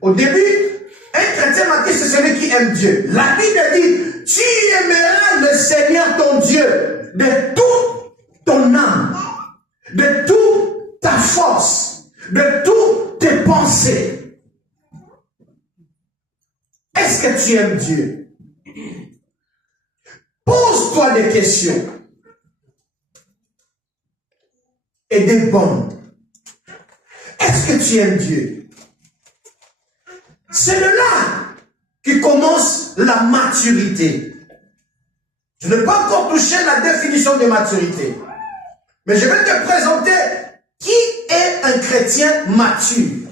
Au début, un chrétien mature, c'est celui qui aime Dieu. La Bible dit, tu aimeras le Seigneur ton Dieu de toute ton âme, de toute ta force, de toutes tes pensées. Est-ce que tu aimes Dieu? Pose-toi des questions. Et des bonnes. Est-ce que tu aimes Dieu? C'est de là que commence la maturité. Je n'ai pas encore touché la définition de maturité. Mais je vais te présenter qui est un chrétien mature.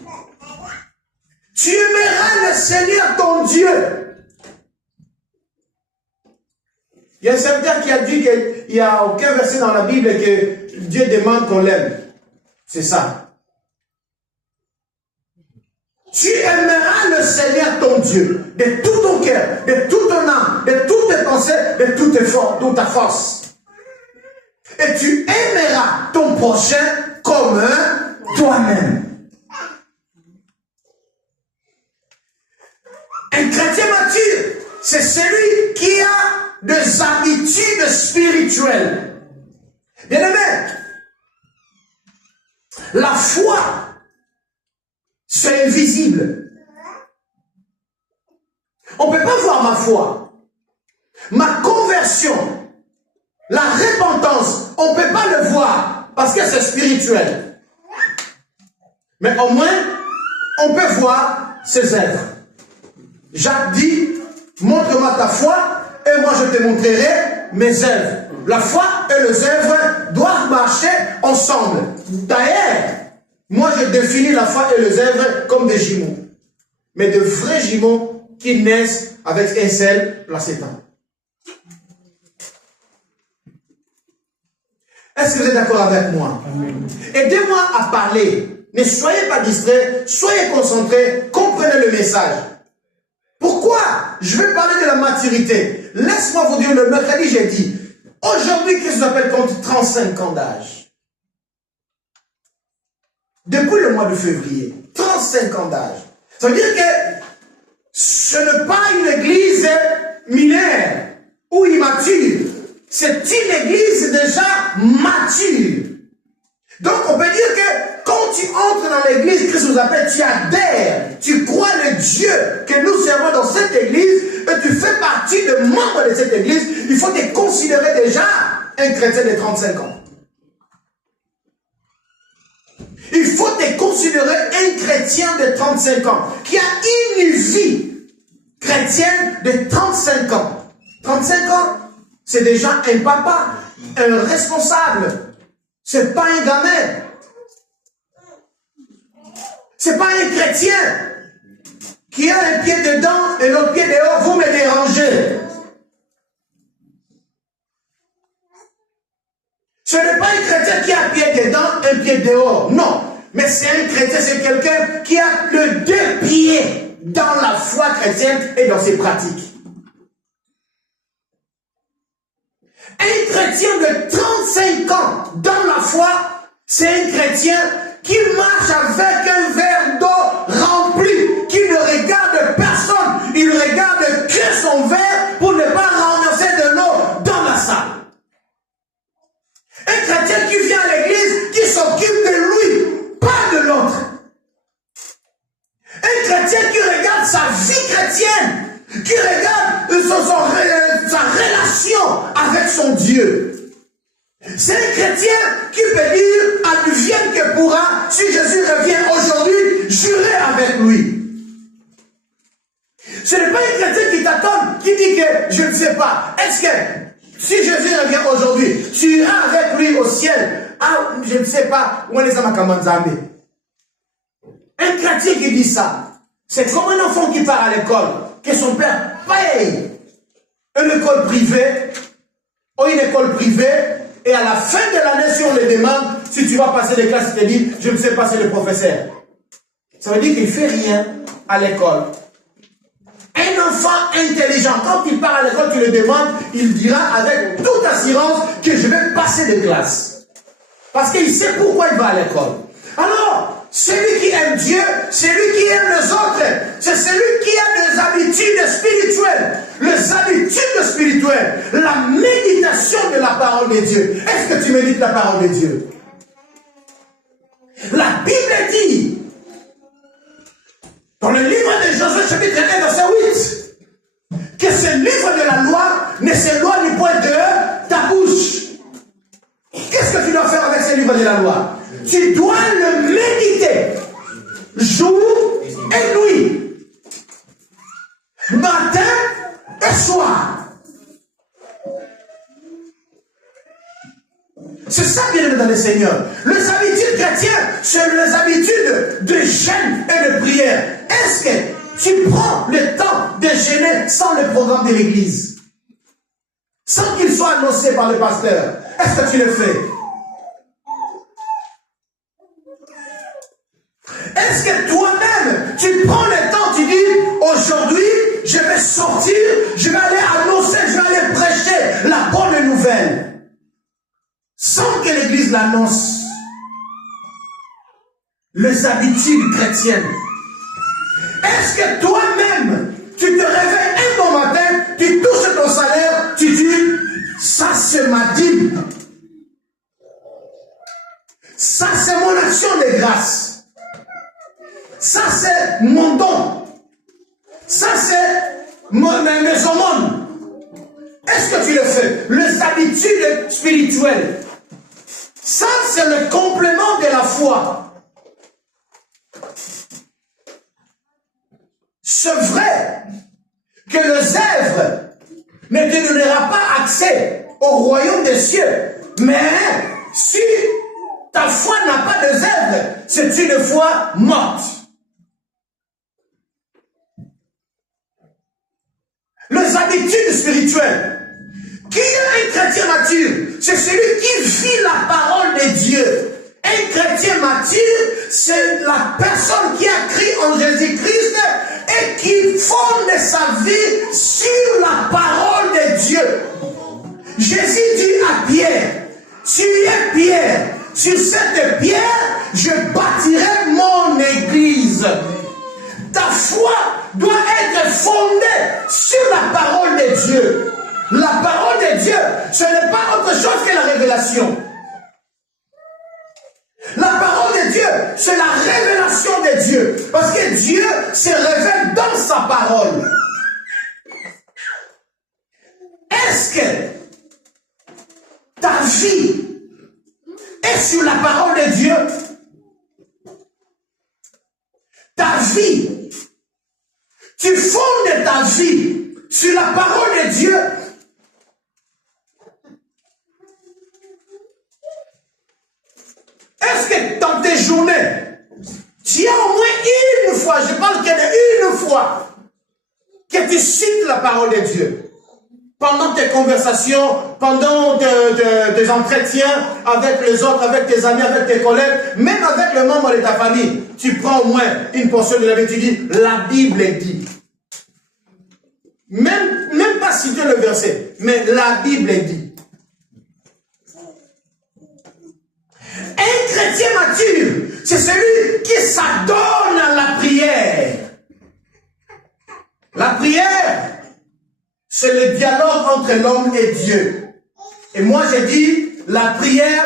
Tu aimeras le Seigneur ton Dieu. Il y a un serviteur qui a dit qu'il n'y a aucun verset dans la Bible que Dieu demande qu'on l'aime. C'est ça. Tu aimeras le Seigneur ton Dieu de tout ton cœur, de toute ton âme, de toutes tes pensées, de toute ta force. Et tu aimeras ton prochain comme toi-même. Un chrétien mature, c'est celui qui a des habitudes spirituelles. Bien-aimé, la foi, c'est invisible. On ne peut pas voir ma foi. Ma conversion, la repentance, on ne peut pas le voir parce que c'est spirituel. Mais au moins, on peut voir ses œuvres. Jacques dit, montre-moi ta foi et moi je te montrerai mes œuvres. La foi et les œuvres doivent marcher ensemble. D'ailleurs, moi je définis la foi et les œuvres comme des jumeaux. Mais de vrais jumeaux qui naissent avec un seul placenta. Est-ce que vous êtes d'accord avec moi? Aidez-moi à parler. Ne soyez pas distraits, soyez concentrés, comprenez le message. Pourquoi je vais parler de la maturité? Laisse-moi vous dire, le mercredi j'ai dit, aujourd'hui, qu'est-ce qu'on appelle contre 35 ans d'âge? Depuis le mois de février, 35 ans d'âge. Ça veut dire que ce n'est pas une église mineure ou immature. C'est une église déjà mature. Donc on peut dire que quand tu entres dans l'église, Christ nous appelle, tu adhères, tu crois le Dieu que nous servons dans cette église et tu fais partie de membres de cette église, il faut te considérer déjà un chrétien de 35 ans. Il faut te considérer un chrétien de 35 ans qui a une vie chrétienne de 35 ans. 35 ans, c'est déjà un papa, un responsable. C'est pas un gamin. C'est pas un chrétien qui a un pied dedans et l'autre pied dehors. Vous me dérangez. Ce n'est pas un chrétien qui a un pied dedans et un pied dehors. Non. Mais c'est un chrétien, c'est quelqu'un qui a le deux pieds dans la foi chrétienne et dans ses pratiques. Un chrétien de 35 ans dans la foi, c'est un chrétien qui marche avec un verre d'eau rempli, qui ne regarde personne, il regarde que son verre pour ne pas ramasser de l'eau dans la salle. Un chrétien qui vient à l'église, qui s'occupe de lui, pas de l'autre. Un chrétien qui regarde sa vie chrétienne, qui regarde sa relation avec son Dieu. C'est un chrétien qui peut dire, advienne que pourra, si Jésus revient aujourd'hui, jurer avec lui. Ce n'est pas un chrétien qui t'attend, qui dit que, je ne sais pas, est-ce que, si Jésus revient aujourd'hui, tu iras avec lui au ciel? Ah, je ne sais pas, où est les Amakamanzambe? Un chrétien qui dit ça, c'est comme un enfant qui part à l'école, que son père paye une école privée, ou une école privée, et à la fin de l'année, si on le demande, si tu vas passer les classes, il te dit, je ne sais pas, c'est le professeur. Ça veut dire qu'il ne fait rien à l'école. Un enfant intelligent, quand il part à l'école, tu le demandes, il dira avec toute assurance que je vais passer des classes. Parce qu'il sait pourquoi il va à l'école. Alors, celui qui aime Dieu, celui qui aime les autres, c'est celui qui a des habitudes spirituelles. Les habitudes spirituelles. La méditation de la parole de Dieu. Est-ce que tu médites la parole de Dieu? La Bible dit, dans le livre de Josué, chapitre 1, verset 8, que ce livre de la loi ne s'éloigne point de ta bouche. Qu'est-ce que tu dois faire avec ce livre de la loi? Tu dois le méditer jour et nuit, matin et soir. C'est ça bien aimé dans le Seigneur. Les habitudes chrétiennes, c'est les habitudes de jeûne et de prière. Est-ce que tu prends le temps de jeûner sans le programme de l'église? Sans qu'il soit annoncé par le pasteur? Est-ce que tu le fais? Est-ce que toi-même, tu prends le temps, tu dis, aujourd'hui, je vais sortir, je vais aller annoncer, je vais aller prêcher la bonne nouvelle, sans que l'église l'annonce? Les habitudes chrétiennes. Est-ce que toi-même, tu te réveilles un bon matin, tu touches ton salaire, tu dis, ça c'est ma dîme. Ça c'est mon action de grâce. Ça c'est mon don. Ça c'est mes aumônes. Est-ce que tu le fais? Les habitudes spirituelles. Ça c'est le complément de la foi. C'est vrai que le zèbre ne te donnera pas accès au royaume des cieux. Mais si ta foi n'a pas de zèbre, c'est une foi morte. Les habitudes spirituelles. Qui est un chrétien mature? C'est celui qui vit la parole de Dieu. Un chrétien mature, c'est la personne qui a cru en Jésus-Christ et qui fonde sa vie sur la parole de Dieu. Jésus dit à Pierre, tu es Pierre, sur cette pierre, je bâtirai mon église. Ta foi doit être fondée sur la parole de Dieu. La parole de Dieu, ce n'est pas autre chose que la révélation. La parole de Dieu, c'est la révélation de Dieu. Parce que Dieu se révèle dans sa parole. Est-ce que ta vie est sur la parole de Dieu? Ta vie, tu fondes ta vie sur la parole de Dieu. Est-ce que dans tes journées, tu as au moins une fois, je parle qu'il y a une fois, que tu cites la parole de Dieu? Pendant tes conversations, pendant tes entretiens avec les autres, avec tes amis, avec tes collègues, même avec le membre de ta famille, tu prends au moins une portion de la Bible, tu dis, la Bible dit. Même pas citer le verset, mais la Bible dit. Un chrétien mature, c'est celui qui s'adonne à la prière. La prière, c'est le dialogue entre l'homme et Dieu. Et moi, je dis, la prière,